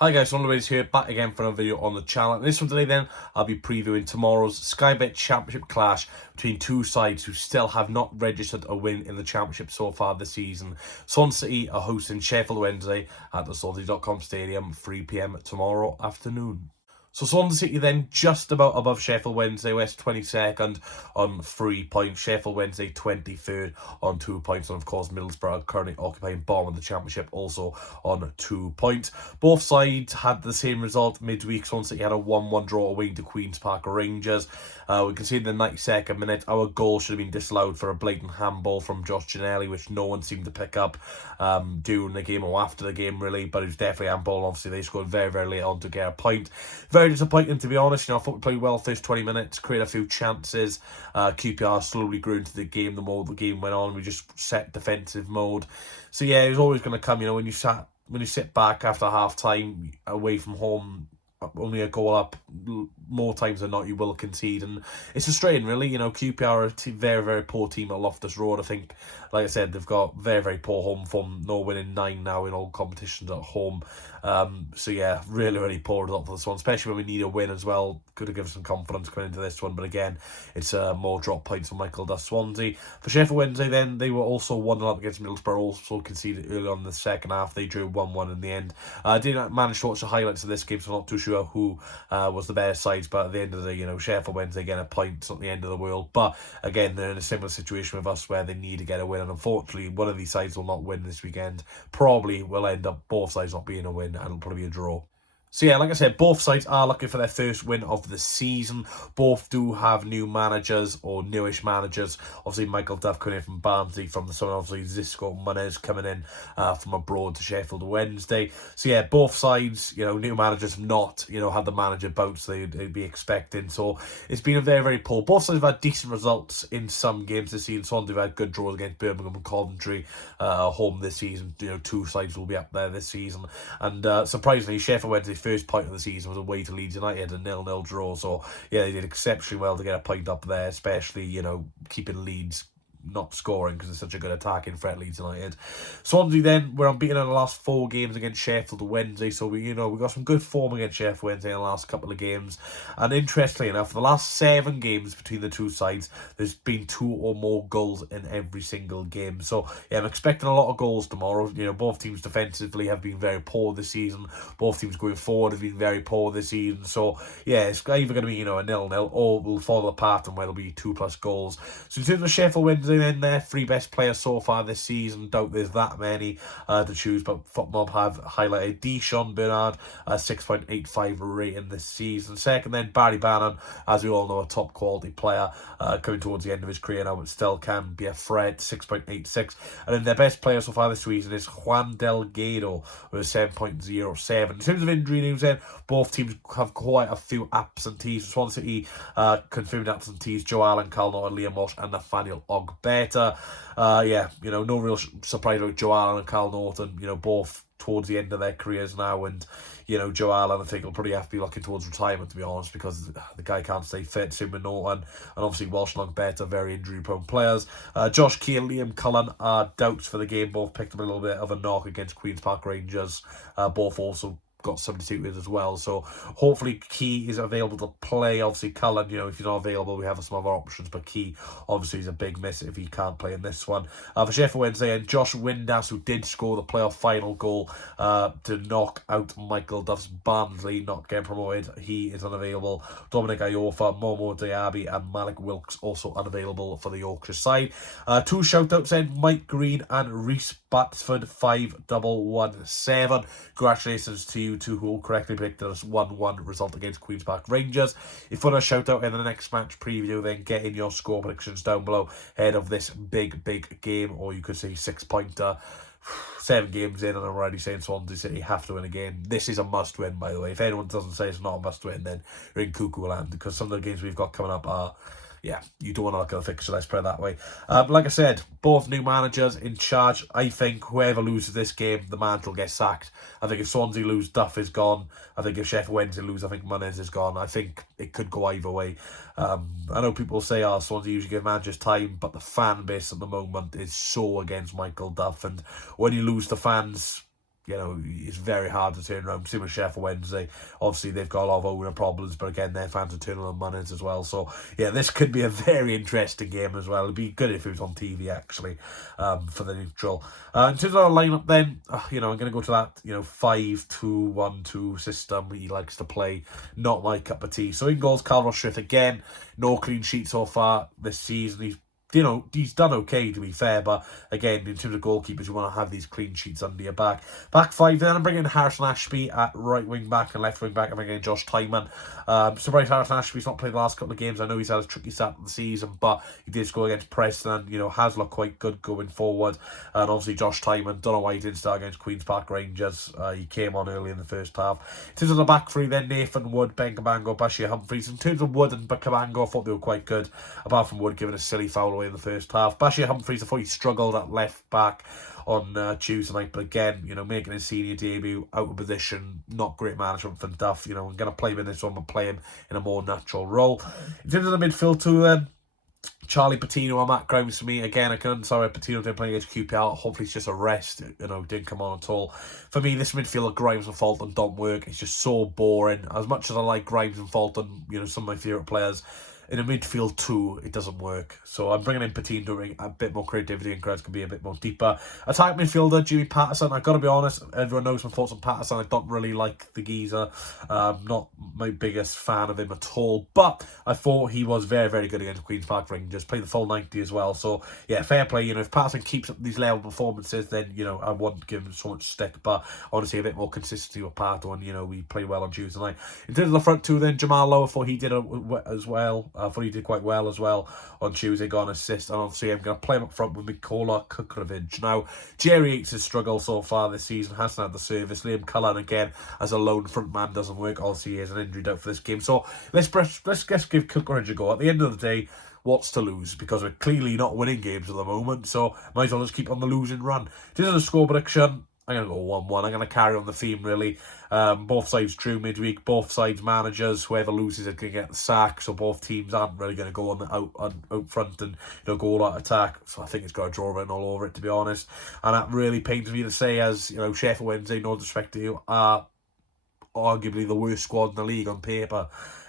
Hi guys, Swans here, back again for another video on the channel. In this one today then, I'll be previewing tomorrow's Sky Bet Championship clash between two sides who still have not registered a win in the Championship so far this season. Swansea City are hosting Sheffield Wednesday at the Swansea.com Stadium, 3 p.m. tomorrow afternoon. So Swansea City then just about above Sheffield Wednesday, West 22nd on 3 points, Sheffield Wednesday 23rd on 2 points, and of course Middlesbrough currently occupying bottom of the Championship also on 2 points. Both sides had the same result midweek. Swansea City had a 1-1 draw away to Queen's Park Rangers. We can see in the 92nd minute our goal should have been disallowed for a blatant handball from Josh Ginnelly, which no one seemed to pick up during the game or after the game really, but it was definitely handball. Obviously they scored very, very late on to get a point. Very disappointing, to be honest. I thought we played well first 20 minutes, created a few chances. QPR slowly grew into the game the more the game went on. We just set defensive mode. So yeah, it was always going to come. When you sit back after half time away from home, only a goal up, more times than not you will concede, and it's frustrating really. QPR are a very, very poor team at Loftus Road. I think, like I said, they've got very, very poor home form, no winning 9 now in all competitions at home. So yeah, really, really poor result for this one, especially when we need a win as well. Could have given some confidence going into this one, but again, it's more drop points for Michael Duff Swansea. For Sheffield Wednesday then, they were also 1-0 up against Middlesbrough, also conceded early on in the second half. They drew 1-1 in the end. I didn't manage to watch the highlights of this game, so I'm not too sure who was the better sides, but at the end of the day, Sheffield Wednesday getting a point, it's not the end of the world. But again, they're in a similar situation with us where they need to get a win, and unfortunately one of these sides will not win this weekend. Probably will end up both sides not being a win, and it'll probably be a draw. So yeah, like I said, both sides are looking for their first win of the season. Both do have new managers or newish managers. Obviously, Michael Duff coming in from Barnsley from the Sun. Obviously, Xisco Munez coming in from abroad to Sheffield Wednesday. So yeah, both sides, new managers have not, had the manager bounce they'd be expecting. So it's been a very, very poor. Both sides have had decent results in some games this season. Swansea have had good draws against Birmingham and Coventry home this season. Two sides will be up there this season. And surprisingly, Sheffield Wednesday first point of the season was away to Leeds United, a 0-0 draw. So yeah, they did exceptionally well to get a point up there, especially keeping Leeds not scoring because it's such a good attacking threat, Leeds United. Swansea then were unbeaten in the last 4 games against Sheffield Wednesday, so we got some good form against Sheffield Wednesday in the last couple of games. And interestingly enough, the last 7 games between the two sides, there's been 2 or more goals in every single game. So yeah, I'm expecting a lot of goals tomorrow. Both teams defensively have been very poor this season. Both teams going forward have been very poor this season. So yeah, it's either going to be a 0-0 or we'll fall apart and where there'll be 2+ goals. So in terms of Sheffield Wednesday, then their 3 best players so far this season, doubt there's that many to choose, but FootMob have highlighted Deshaun Bernard, 6.85 rating this season. Second then Barry Bannon, as we all know, a top quality player coming towards the end of his career now, but still can be a threat, 6.86. And then their best player so far this season is Juan Delgado with 7.07. In terms of injury news then, both teams have quite a few absentees. Swansea City confirmed absentees: Joe Allen, Carl Norton, Liam Walsh and Nathaniel Ogbeta. Yeah, no real surprise about Joe Allen and Carl Norton, both towards the end of their careers now, and Joe Allen I think will probably have to be looking towards retirement, to be honest, because the guy can't stay fit. Same with Norton, and obviously Walsh and Ogbeta, very injury prone players. Josh Key and Liam Cullen are doubts for the game, both picked up a little bit of a knock against Queen's Park Rangers, both also got 72 with as well, so hopefully Key is available to play. Obviously Cullen, if he's not available, we have some other options, but Key obviously is a big miss if he can't play in this one. For Sheffield Wednesday, and Josh Windass, who did score the playoff final goal to knock out Michael Duff's Barnsley, not getting promoted, he is unavailable. Dominic Iofa, Momo Diaby and Malik Wilkes also unavailable for the Yorkshire side. 2 shout-outs then, Mike Green and Reece Batsford, 5117. Congratulations to you two who all correctly predicted us 1-1 result against Queen's Park Rangers. If you want a shout out in the next match preview, then get in your score predictions down below ahead of this big game, or you could say 6-pointer. 7 games in and I'm already saying Swansea City have to win a game. This is a must win, by the way. If anyone doesn't say it's not a must win, then you're in cuckoo land, because some of the games we've got coming up are, yeah, you don't want to look at the fixture, let's put it that way. Like I said, both new managers in charge. I think whoever loses this game, the manager will get sacked. I think if Swansea lose, Duff is gone. I think if Sheffield Wednesday lose, I think Munez is gone. I think it could go either way. I know people say, Swansea usually give managers time, but the fan base at the moment is so against Michael Duff. And when you lose the fans, you know, it's very hard to turn around. Same with Sheffield Wednesday. Obviously, they've got a lot of owner problems, but again, their fans are turning on money as well. So, yeah, this could be a very interesting game as well. It'd be good if it was on TV, actually, for the neutral. In terms of our lineup, then, you know, I'm going to go to that, you know, 5-2-1-2 system he likes to play. Not my cup of tea. So in goals, Carl Smith again. No clean sheet so far this season. He's done okay, to be fair, but again, in terms of goalkeepers, you want to have these clean sheets under your back. Back five, then I'm bringing Harrison Ashby at right wing back and left wing back. I'm bringing Josh Tyman. Surprised Harrison Ashby's not played the last couple of games. I know he's had a tricky start of the season, but he did score against Preston and, you know, has looked quite good going forward. And obviously, Josh Tyman, don't know why he didn't start against Queen's Park Rangers. He came on early in the first half. In terms of the back three, then Nathan Wood, Ben Cabango, Bashir Humphries. In terms of Wood and Cabango, I thought they were quite good, apart from Wood giving a silly foul away in the first half. Bashir Humphries, I thought he struggled at left back on Tuesday night, but again, you know, making his senior debut, out of position, not great management for Duff. You know, I'm going to play him in this one, but play him in a more natural role. In terms of the midfield too, Charlie Patino and Matt Grimes for me. Again, I can sorry Patino didn't play against QPR. Hopefully it's just a rest. You know, didn't come on at all. For me, this midfield of Grimes and Fulton don't work. It's just so boring. As much as I like Grimes and Fulton, you know, some of my favourite players, in a midfield too, it doesn't work. So I'm bringing in Patino to bring a bit more creativity and crowds can be a bit more deeper. Attack midfielder, Jimmy Patterson. I've got to be honest, everyone knows my thoughts on Patterson. I don't really like the geezer. Not my biggest fan of him at all. But I thought he was very, very good against Queen's Park Rangers. Played the full 90 as well. So, yeah, fair play. You know, if Patterson keeps up these level performances, then, you know, I won't give him so much stick. But I want to see a bit more consistency with Pato. And, you know, we played well on Tuesday night. In terms of the front two, then, Jamal Lowe, I thought he did as well. I thought he did quite well as well on Tuesday, got an assist, and obviously I'm going to play him up front with Mikola Kukovic. Now, Jerry Yates has struggled so far this season, hasn't had the service. Liam Cullen, again, as a lone front man, doesn't work. Obviously, he has an injury out for this game. So, let's just give Kukovic a go. At the end of the day, what's to lose? Because we're clearly not winning games at the moment, so might as well just keep on the losing run. Just as a score prediction, I'm going to go 1-1. I'm going to carry on the theme, really. Both sides true midweek. Both sides managers. Whoever loses is going to get the sack. So both teams aren't really going to go out front and, you know, go all out attack. So I think it's got a draw written all over it, to be honest. And that really pains me to say, as, you know, Sheffield Wednesday, no disrespect to you, are arguably the worst squad in the league on paper.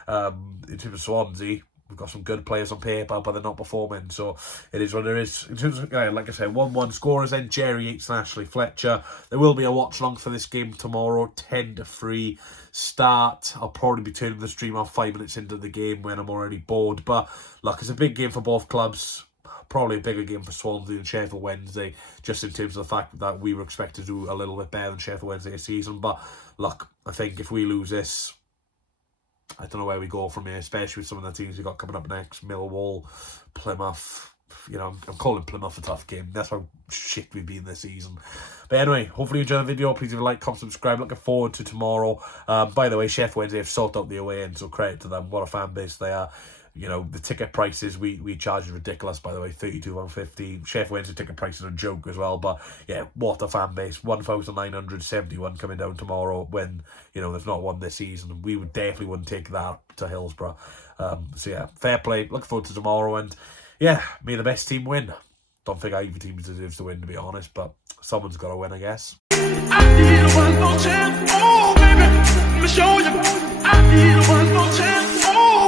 In terms of Swansea, we've got some good players on paper, but they're not performing, so it is what it is. In terms of, like I said, 1-1 scorers, then Jerry Yates and Ashley Fletcher. There will be a watch-along for this game tomorrow, 10-3 start. I'll probably be turning the stream off 5 minutes into the game when I'm already bored, but look, it's a big game for both clubs. Probably a bigger game for Swansea and Sheffield Wednesday, just in terms of the fact that we were expected to do a little bit better than Sheffield Wednesday this season. But look, I think if we lose this, I don't know where we go from here, especially with some of the teams we've got coming up next. Millwall, Plymouth. You know, I'm calling Plymouth a tough game. That's how shit we've been this season. But anyway, hopefully you enjoyed the video. Please leave a like, comment, subscribe. Looking forward to tomorrow. By the way, Sheffield Wednesday have sorted out the away end, so credit to them. What a fan base they are. You know, the ticket prices we charge is ridiculous, by the way, £32.50. Sheffield Wednesday ticket prices are a joke as well, but yeah, what a fan base. 1,971 coming down tomorrow when, you know, there's not one this season. We definitely wouldn't take that to Hillsborough. So yeah, fair play. Looking forward to tomorrow, and yeah, may the best team win. Don't think either team deserves to win, to be honest, but someone's got to win, I guess. I need a one more chance. Oh, baby, let me show you. I need a one more chance. Oh.